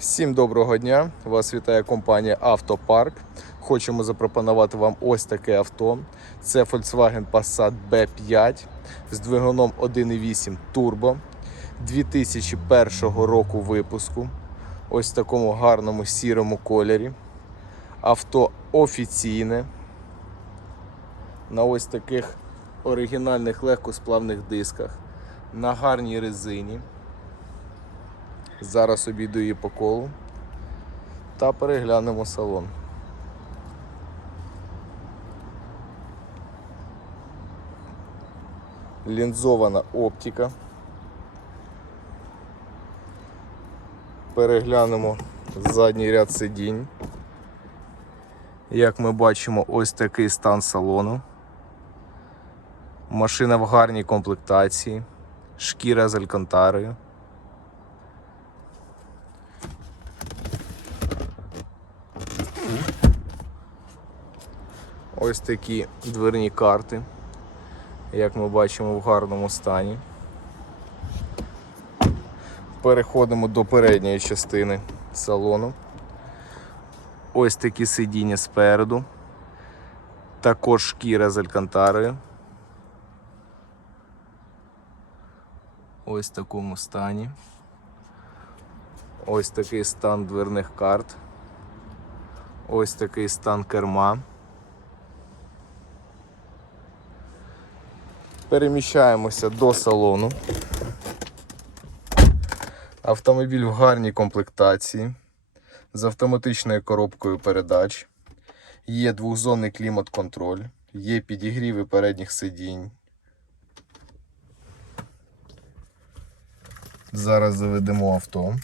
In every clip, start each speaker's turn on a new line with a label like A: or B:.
A: Всім доброго дня! Вас вітає компанія Автопарк. Хочемо запропонувати вам ось таке авто. Це Volkswagen Passat B5 з двигуном 1.8 Turbo 2001 року випуску. Ось в такому гарному сірому кольорі. Авто офіційне. На ось таких оригінальних легкосплавних дисках. На гарній резині. Зараз обійду її по колу та переглянемо салон. Лінзована оптика. Переглянемо задній ряд сидінь. Як ми бачимо, ось такий стан салону. Машина в гарній комплектації, шкіра з алькантарою. Ось такі дверні карти, як ми бачимо в гарному стані. Переходимо до передньої частини салону. Ось такі сидіння спереду. Також шкіра з алькантарою. Ось в такому стані. Ось такий стан дверних карт. Ось такий стан керма. Переміщаємося до салону. Автомобіль в гарній комплектації з автоматичною коробкою передач. Є двохзонний клімат-контроль, є підігріви передніх сидінь. Зараз заведемо авто.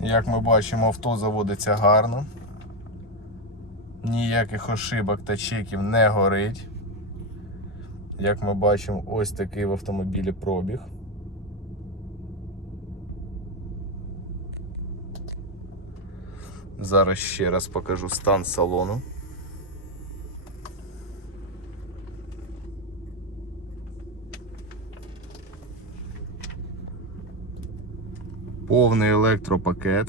A: Як ми бачимо, авто заводиться гарно. Ніяких ошибок та чеків не горить. Як ми бачимо, ось такий в автомобілі пробіг. Зараз ще раз покажу стан салону. Повний електропакет.